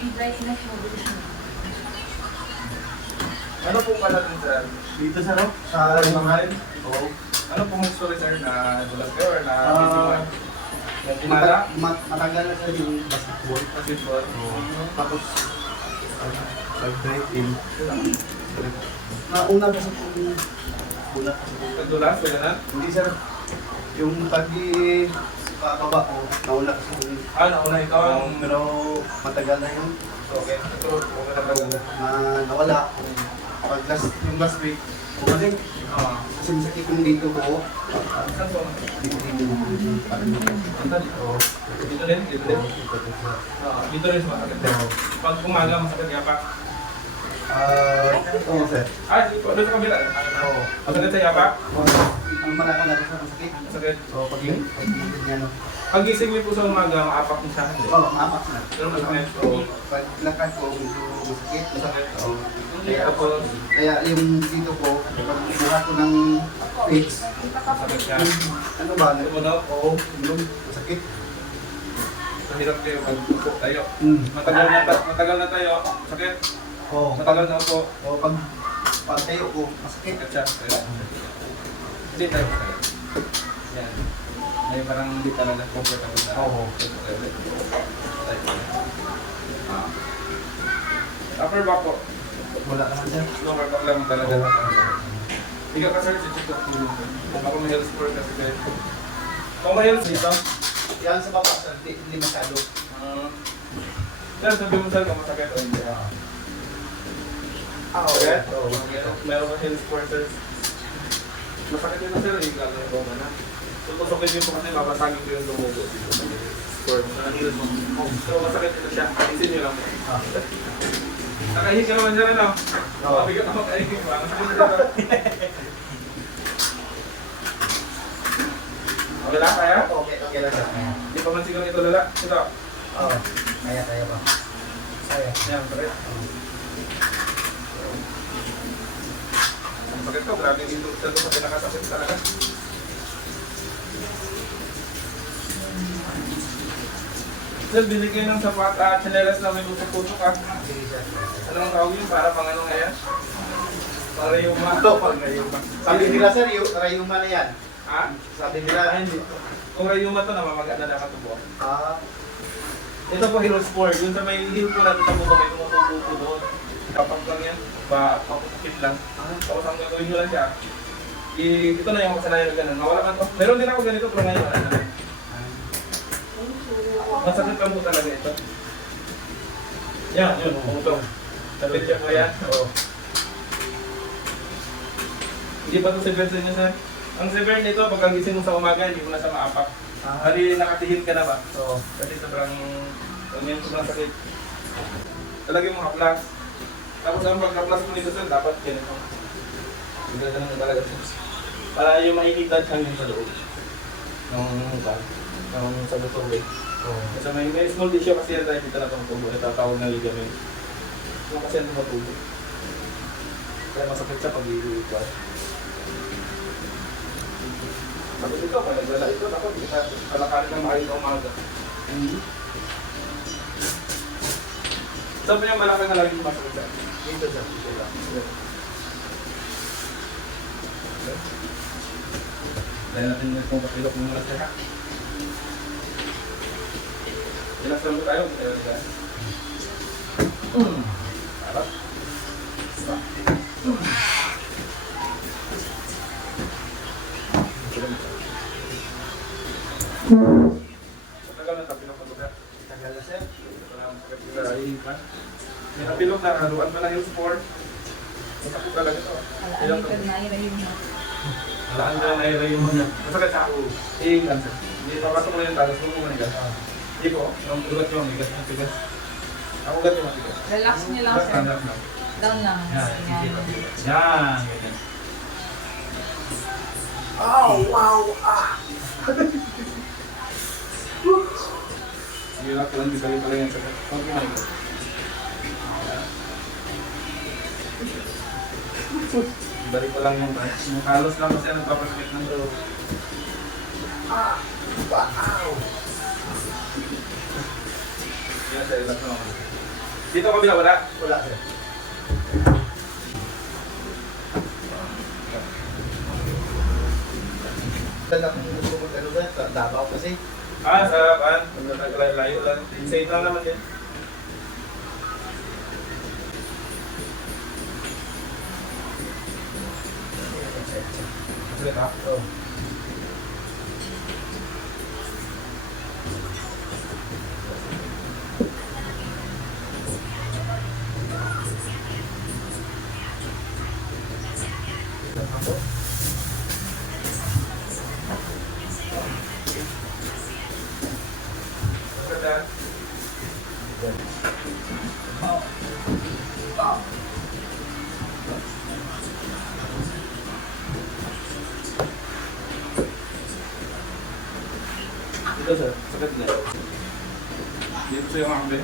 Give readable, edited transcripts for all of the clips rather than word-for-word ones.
Speed light na siya. Ano pong kalatin sir? Dito sa no? Sa Mahal? Oo. Ano pong history sir na dulas kayo or na bitiwan? Nagtimala? Matagal na sa yung basketball. Basketball? Oo. Tapos, nag-drive in. Nauna pa sa bulat. Nagdulas? Wala na? Hindi sir. Yung pag-kakaba ko, nauna kasi kung Nauna ikaw. pero matagal na yun. Okay. Ito, okay na talaga. Na nawala. Pag yung last week, bumalik. Kasi masakit yung dito ko. Saan po? Dito. Oo. Dito din? Dito din? Dito rin masakit. Pag umaga, masakit kaya pa. Oo sir. Doon sa kabila. Oo. Masakit sa yapa? Ang malaki na sa masakit. Masakit. Oo, pag yun. Ano. Pag gising mo po sa umaga, maapak mo siya. Oo, maapak na. Pero masakit. Oo. Pag lakad ko, medyo masakit. Masakit. Oo. Tapos, Kaya yung dito ko, pag buhat ko ng fix, masakit siya. ano ba? Tumunog? Oo, yung masakit. Mahirap kayo mag-upo tayo. Mm. Matagal na tayo. Sakit. Oo. Matagal na upo. Oo, pag tayo ko, masakit. Sakit siya. Hindi tayo masakit. Yan. May parang hindi talaga comfortable na. Oo. Upper back po. Wala naman sir. Lower back lang talaga. Hindi ka kasi check ko tulong. Ako may health score kasi kayo. Kung may health dito, Yan sa baba sir, hindi masyado. yan sabi mo sir kung masakit o hindi. Okay? Oo. Meron kang health score sir. Masakit yun na sir, hindi ka lang yung na. Tutusokin din po kasi babasagin ko yung lumubo dito sa score mo. So masakit ito siya. Isin nyo lang. Nakahit ka naman dyan ano? Oo. Mabigat ako kayo. Masakit na dito. Okay lang, kaya? Okay lang sir. Hindi pa man siguro ito lala. Ito. Oo. Kaya pa. Kaya. Yan, sakit. Ang sakit ko, grabe dito. Ito sa pinakasakit talaga. Sir, binigyan ng sapat at tsinelas na may luto-puto ka. Ano ang tawag yun? Para pang ano ngayon? Para yung Ito, pag rayuma. Sabi nila sir, yung rayuma na yan. Ha? Sabi nila, Hindi. Kung rayuma to, namamaga na naman tubo. ah, Ito po Heroes Sport. Yung sa may hill po natin sa buto, may tumutubo po doon. Kapag lang yan, papakupit lang. Tapos ang gagawin nyo lang siya. Ito na yung kasanayan na gano'n. Mawala ka to. Meron din ako ganito, pero ngayon wala na. Masakit lang po talaga ito. Yan, yun. Puto. Tapit siya po yan. Oo. Hindi pa ito severe sa inyo, sir? Ang severe nito, pagkagising mo sa umaga, hindi mo na siya maapak. Hari, nakatihid ka na ba? oo. Kasi sobrang sobrang sakit. Talagyan mo haplas. Tapos ang pagka-haplas mo nito sir, dapat ganito. Ganito naman talaga sir. Para yung makikita hanggang sa loob. Nung sa motorway. Oo. Kasi may small tissue kasi yan tayo dito na itong tubo. Itatawag na ligament. Yung kasi yan tubo. Kaya masakit siya pag i-equal. Sabi dito, kung nagdala ito, dapat palakarin ng mahal na umaga. Saan po yung malaki na lagi masakit siya? Dito sir, dito lang. Dahil natin yung kung kapilok ng mga siya. Ilang mo tayo, tayo nila. Harap. Stop. Tagal na tapilok ko ba? Tagal na sir. May tapilok na haluan pa lang yung sport. Masakit talaga ito. Ilang Alam na yun na. Alaan na nairayin mo na. Masakit sa ako. Cancer. Hindi papasok mo yung talas mo muna ka. Hindi po. Ang ugat yung migas. Ang tigas. Ang ugat yung matigas. Relax niyo lang, sir. Relax lang. Down lang. Yan. Yan. Yan. Ganyan. Oh, wow! Sige lang. Kailan di pala yan sakit. Huwag yung malikot. Balik ko lang yung halos lang kasi nagpapasakit ng loob. Wow! Yan sa ilat naman. Dito kabila, wala. Wala, sir. Dala ko yung gusto mo, ano ba? Sa Davao kasi. Sa layo lang. Inside lang naman din. Sige ka? Oo. Ganda. Dito sir, sakit na. Dito sa yung akbe.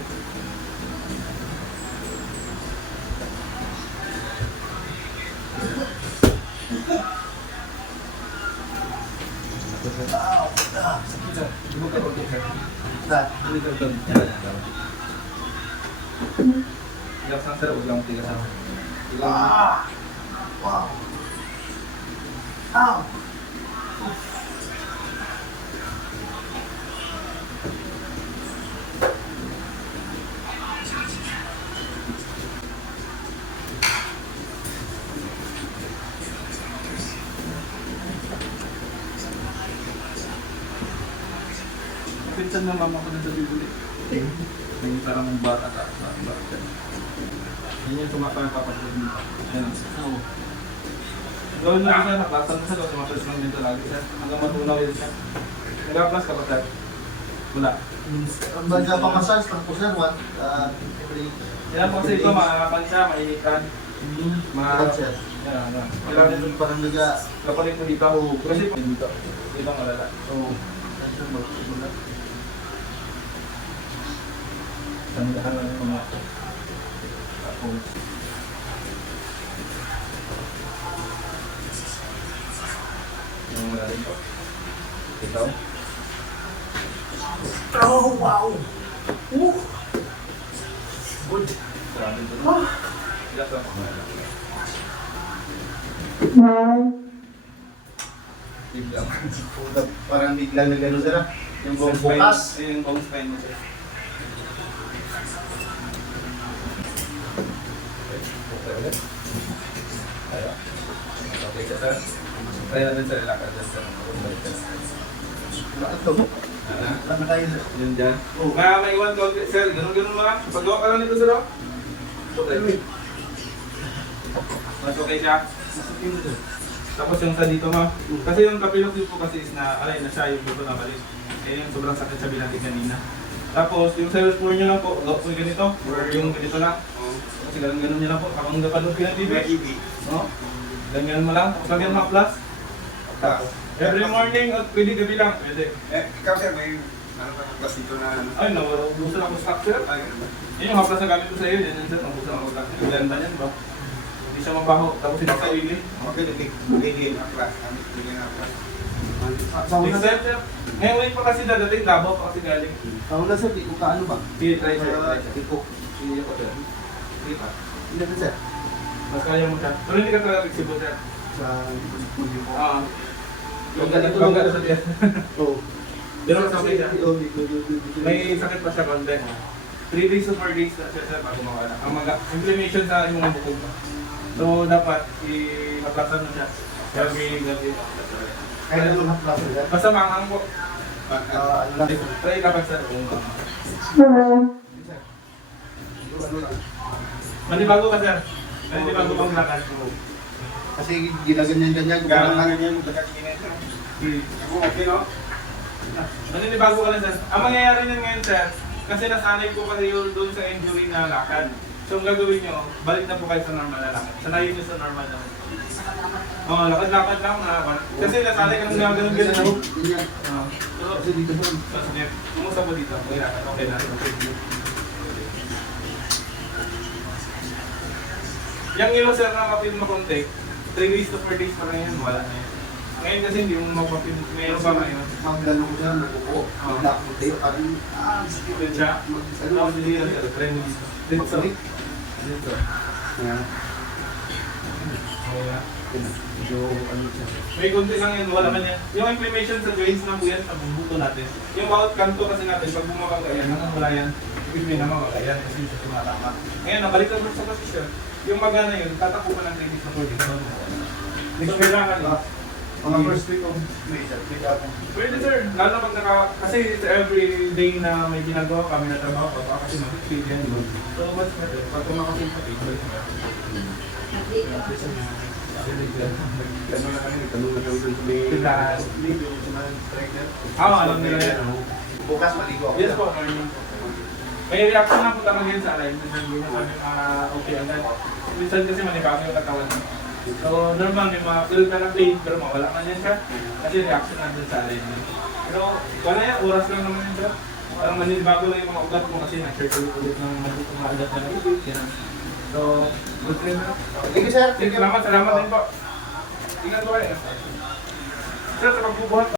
Sakit sir. Ibig ka konti sir. Sa? Ibig ka konti. Relax lang sir, huwag lang tigas ako. Wow! Ow! Pinsan ng mama ko na sa bibuli. May parang bata ka. Yan yung tumatang kapatid dito. Yan. Oo. Gawin na siya, naklasan na siya, tumatas lang dito lagi siya. Hanggang matunaw yun siya. Nag-class ka pa sir? Wala. Ang baga pa massage lang po, sir. Every... Yan po kasi ito, makakapan siya, mainitan. Bakit, sir? Yan, yan. Kailangan Kailangan parang naga... kapalit mo dito. Kasi dito. Dito ang malala. Oo. Sandahan lang yung mga tapos yung malalim po. Ito. Oh, wow! Good. Grabe ito. Ilas lang po. Biglang. Parang biglang na gano'n, sir. Yung buong Spine. bukas. Ayun yung bone spine mo sir. Okay ulit. Tayo. Okay ka sir. Tayo na din sir. Ilakad dyan sir. Ito. Wala na kayo, sir. Yun dyan. Maiwan ko sir. Ganun mga. Pagawa ka lang nito sir. Okay. Mas okay siya. Tapos yung sa dito ma. Kasi yung kapilok din po kasi is na alay na siya yung dito na balik. Eh yung sobrang sakit sa binati kanina. Tapos yung service floor nyo lang po, lock po yung ganito, or yung ganito lang. Kasi ganun nyo lang po, habang napanood kayo ng TV. No? Ganyan mo lang, tapos lagyan mga plus. Tapos, every morning, at pwede gabi lang, pwede. Ikaw sir, may ano pa yung klasito na ano? Ay, nabuso lang ako structure. Yun yung haplas na gamit ko sa iyo, yan yun sir, nabuso lang ako structure. Ganda yan ba? Hindi siya mabaho, tapos hindi sa ili. Okay, bigyan ang class. Ano bigyan ang class? Sa una, sir. Except, ngayon wait pa kasi dadating, Davao pa kasi galing. Sa una, sir, di ko kaano ba? Sige, try sir, try sir. Di ko. Sige po sir. Sige pa. Hindi na, sir. Mas kaya mo siya. Pero hindi ka talaga flexible sir. Sa... Ah. Longga sa tiyan. Oo. Pero mas okay siya. Oo, May sakit pa siya konti. 3 days to 4 days na siya sir bago mawala. Ang inflammation sa imong bukog. So dapat i-aplasan mo siya. Gabi. Kaya doon ang klase, sir. Basta manghang po. Ano lang, sir. Try kapag sir. Ano lang. Manibago ka sir. Manibago pang lakad. Kasi ginaganyan-ganyan. Gano'n nga ganyan, magkakakinet no? Ako okay no? Maninibago ka lang sir. Ang mangyayari niyan ngayon sir, kasi nasanay ko kasi yun doon sa injury na lakad. So ang gagawin nyo, balik na po kayo sa normal na lakad. Sanayin nyo sa normal na. Oo, lakad-lakad lang na. Kasi nasanay ka nang gagawin-gawin. Ganyan. So, Kasi dito, sir. kumusta po dito? Okay na. Yung ilo sir na mapin mo konti, 3 days to 4 days pa lang yan, wala na yan. Ngayon kasi hindi mo mapapin, mayroon pa ngayon. Maglalo ko siya, nagupo. Maglapunti. Parang, Yun siya. Ano ako dito? Try mo dito. Dito. Dito. Ayan. Kaya. Medyo, ano siya. May konti lang yun, wala man yan. Yung inflammation sa joints ng buyan, sa buto natin. Yung bawat kanto kasi natin, pag bumabangga yan, namumula yan. Ibig sabihin namamagay yan kasi siya tumatama. Ngayon, nabalikan mo sa posisyon. Yung maga na yun, tatakbo ka ng clinic sa 4 days. So, kailangan yun. Mga first week of May, check ako. Pwede sir, lalo na pag kasi every day na may ginagawa kami na trabaho ko, baka kasi mag-feed yan. So, mas better. Pag kumakasin pa, balik na. Tanong na kami doon sa may... Tindahan. Ligo sa mga striker. Alam nila yan. Bukas maligo ako. Yes po, morning po. May reaction na po talaga yun sa alignment. Hindi na kami okay agad. Minsan kasi manibago yung katawan. So, normal may mga feel ka na pain, pero mawala man yan siya. Kasi reaction na dun sa alignment. Pero, wala yan, oras lang naman yun siya. Parang manibago lang yung mga ugat mo kasi na-circle ulit ng mga ugat na nag-ibig. So, good trip na. Thank you, sir. Salamat din po. Ingat po kayo. Sir, sa pagbubuhat